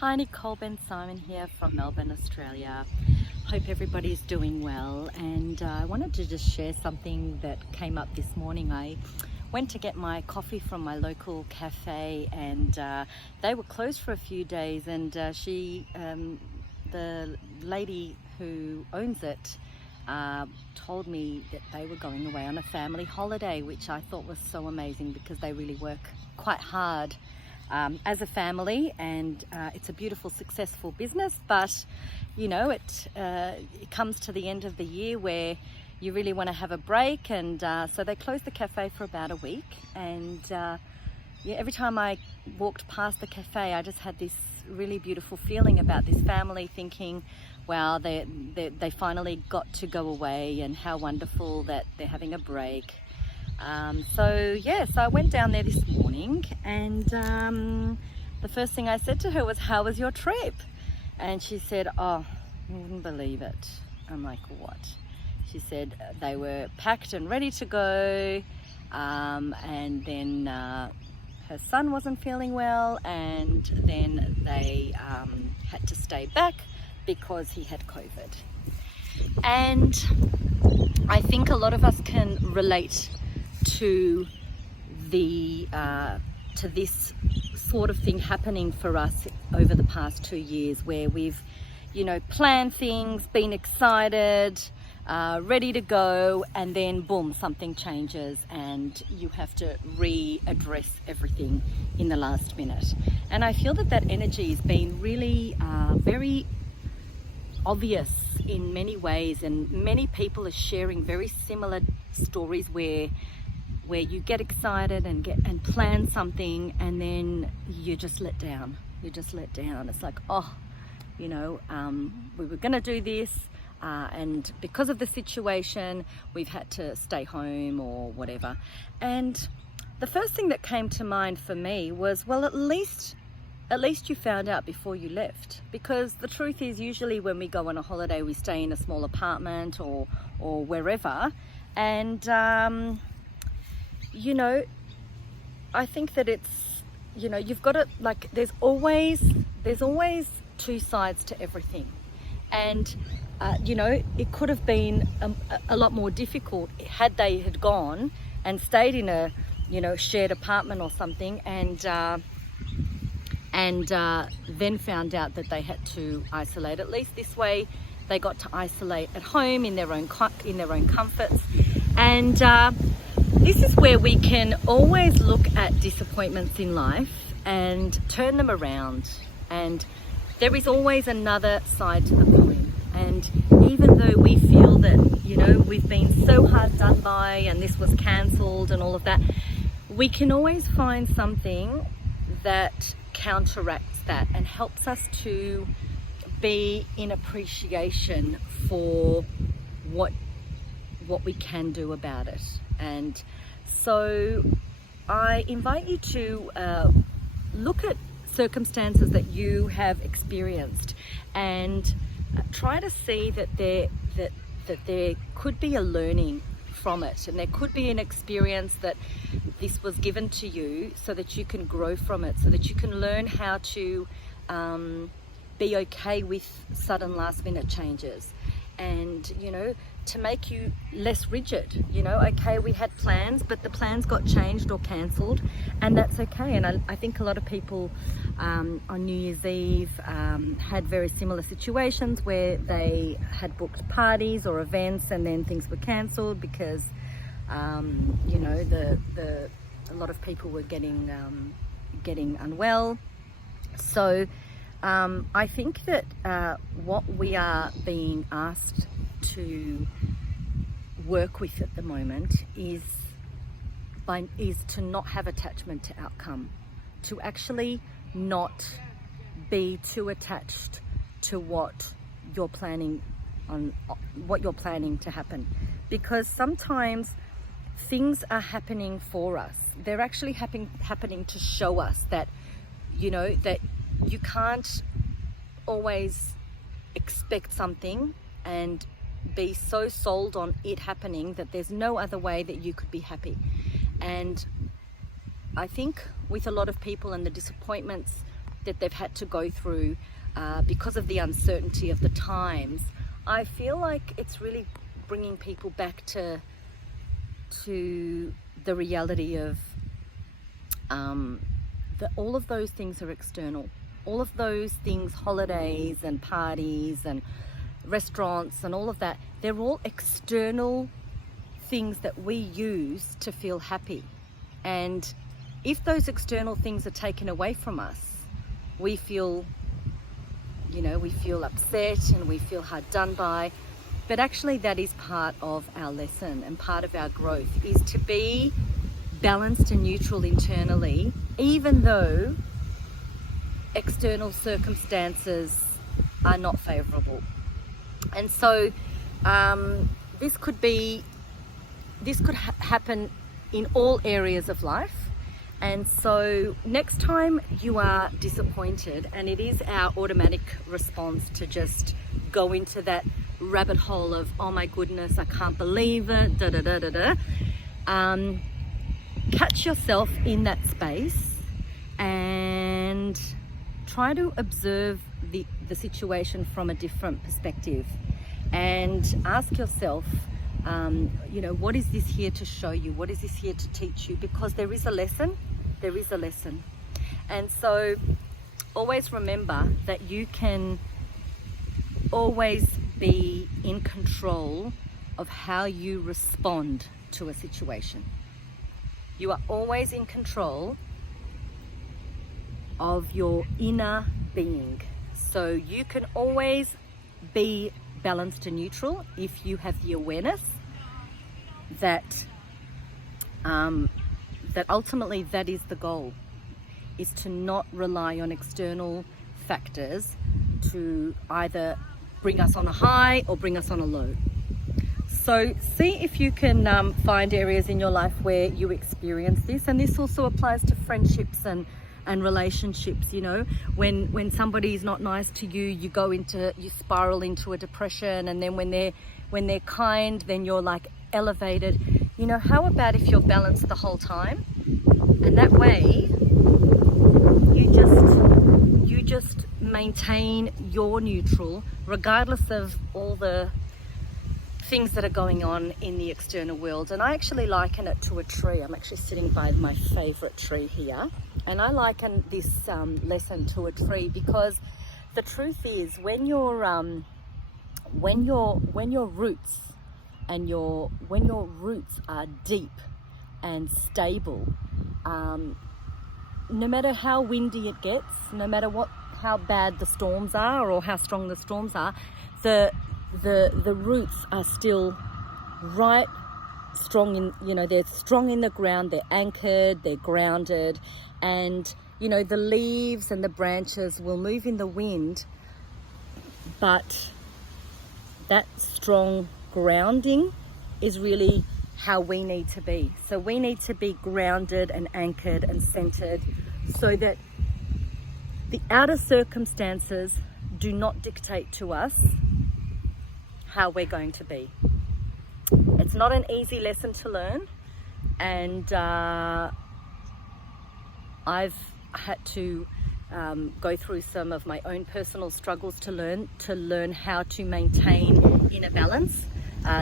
Hi, Nicole Ben Simon here from Melbourne, Australia. Hope everybody's doing well, and I wanted to just share something that came up this morning. I went to get my coffee from my local cafe, and they were closed for a few days, and the lady who owns it told me that they were going away on a family holiday, which I thought was so amazing because they really work quite hard as a family, and it's a beautiful, successful business. But you know, it comes to the end of the year where you really want to have a break, and so they closed the cafe for about a week. And yeah, every time I walked past the cafe, I just had this really beautiful feeling about this family, thinking, wow, they finally got to go away, and how wonderful that they're having a break. So I went down there this morning, and the first thing I said to her was, how was your trip? And she said, oh, you wouldn't believe it. I'm like, what? She said they were packed and ready to go, and then her son wasn't feeling well, and then they had to stay back because he had COVID. And I think a lot of us can relate to this sort of thing happening for us over the past 2 years, where we've, planned things, been excited, ready to go, and then boom, something changes and you have to readdress everything in the last minute. And I feel that energy has been really very obvious in many ways, and many people are sharing very similar stories where you get excited and plan something, and then you're just let down. It's like, we were going to do this, and because of the situation, we've had to stay home or whatever. And the first thing that came to mind for me was, well, at least you found out before you left, because the truth is, usually when we go on a holiday, we stay in a small apartment or wherever, and I think that it's, you've got to, there's always two sides to everything. And, it could have been a lot more difficult had they had gone and stayed in a, shared apartment or something, and then found out that they had to isolate. At least this way, they got to isolate at home in their own comforts. And this is where we can always look at disappointments in life and turn them around. And there is always another side to the coin. And even though we feel that, we've been so hard done by and this was cancelled and all of that, we can always find something that counteracts that and helps us to be in appreciation for what we can do about it. And so I invite you to look at circumstances that you have experienced, and try to see that there could be a learning from it, and there could be an experience that this was given to you so that you can grow from it, so that you can learn how to be okay with sudden last minute changes, and to make you less rigid. Okay, we had plans, but the plans got changed or cancelled, and that's okay. And I think a lot of people on New Year's Eve had very similar situations where they had booked parties or events, and then things were cancelled because a lot of people were getting unwell. So I think that what we are being asked to work with at the moment is to not have attachment to outcome, to actually not be too attached to what you're planning to happen, because sometimes things are happening for us. They're actually happening to show us that that you can't always expect something and be so sold on it happening that there's no other way that you could be happy. And I think with a lot of people and the disappointments that they've had to go through because of the uncertainty of the times, I feel like it's really bringing people back to the reality of that all of those things are external. All of those things, holidays and parties and restaurants and all of that, they're all external things that we use to feel happy. And if those external things are taken away from us, we feel, we feel upset and we feel hard done by. But actually that is part of our lesson and part of our growth, is to be balanced and neutral internally, even though external circumstances are not favorable. And so this could happen in all areas of life. And so next time you are disappointed, and it is our automatic response to just go into that rabbit hole of, oh my goodness, I can't believe it, catch yourself in that space and try to observe the situation from a different perspective, and ask yourself, what is this here to show you? What is this here to teach you? Because there is a lesson. And so always remember that you can always be in control of how you respond to a situation. You are always in control of your inner being. So you can always be balanced and neutral if you have the awareness that that ultimately that is the goal, is to not rely on external factors to either bring us on a high or bring us on a low. So see if you can find areas in your life where you experience this. And this also applies to friendships and relationships. When somebody is not nice to you, you spiral into a depression. And then when they're kind, then you're like elevated. How about if you're balanced the whole time? And that way you just maintain your neutral regardless of all the things that are going on in the external world. And I actually liken it to a tree. I'm actually sitting by my favorite tree here, and I liken this lesson to a tree, because the truth is, when your roots are deep and stable, no matter how windy it gets, no matter how bad the storms are or how strong the storms are, the roots are still right strong in, they're strong in the ground, they're anchored, they're grounded, and the leaves and the branches will move in the wind, but that strong grounding is really how we need to be. So we need to be grounded and anchored and centered, so that the outer circumstances do not dictate to us how we're going to be. It's not an easy lesson to learn, and I've had to go through some of my own personal struggles to learn how to maintain inner balance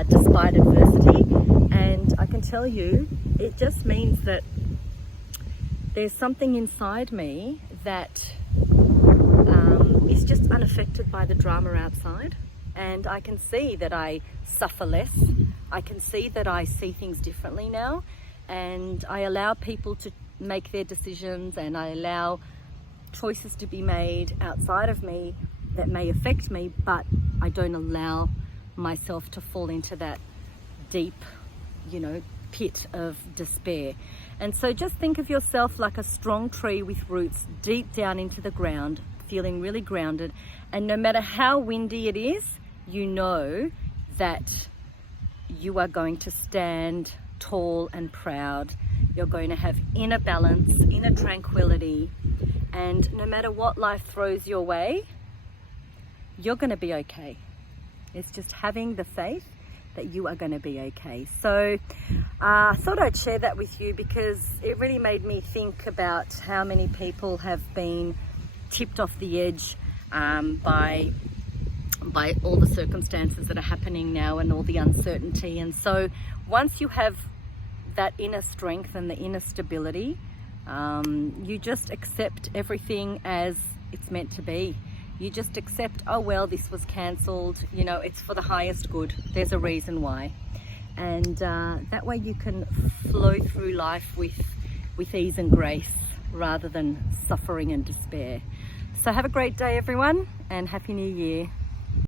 despite adversity. And I can tell you, it just means that there's something inside me that is just unaffected by the drama outside. And I can see that I suffer less. I can see that I see things differently now. And I allow people to make their decisions, and I allow choices to be made outside of me that may affect me, but I don't allow myself to fall into that deep, pit of despair. And so just think of yourself like a strong tree with roots deep down into the ground, feeling really grounded. And no matter how windy it is, you know that you are going to stand tall and proud. You're going to have inner balance, inner tranquility, and no matter what life throws your way, you're going to be okay. It's just having the faith that you are going to be okay. So I thought I'd share that with you, because it really made me think about how many people have been tipped off the edge by all the circumstances that are happening now and all the uncertainty. And so once you have that inner strength and the inner stability, you just accept everything as it's meant to be. You just accept, oh well, this was cancelled, you know, it's for the highest good, there's a reason why. And that way you can flow through life with ease and grace rather than suffering and despair. So have a great day everyone, and Happy New Year.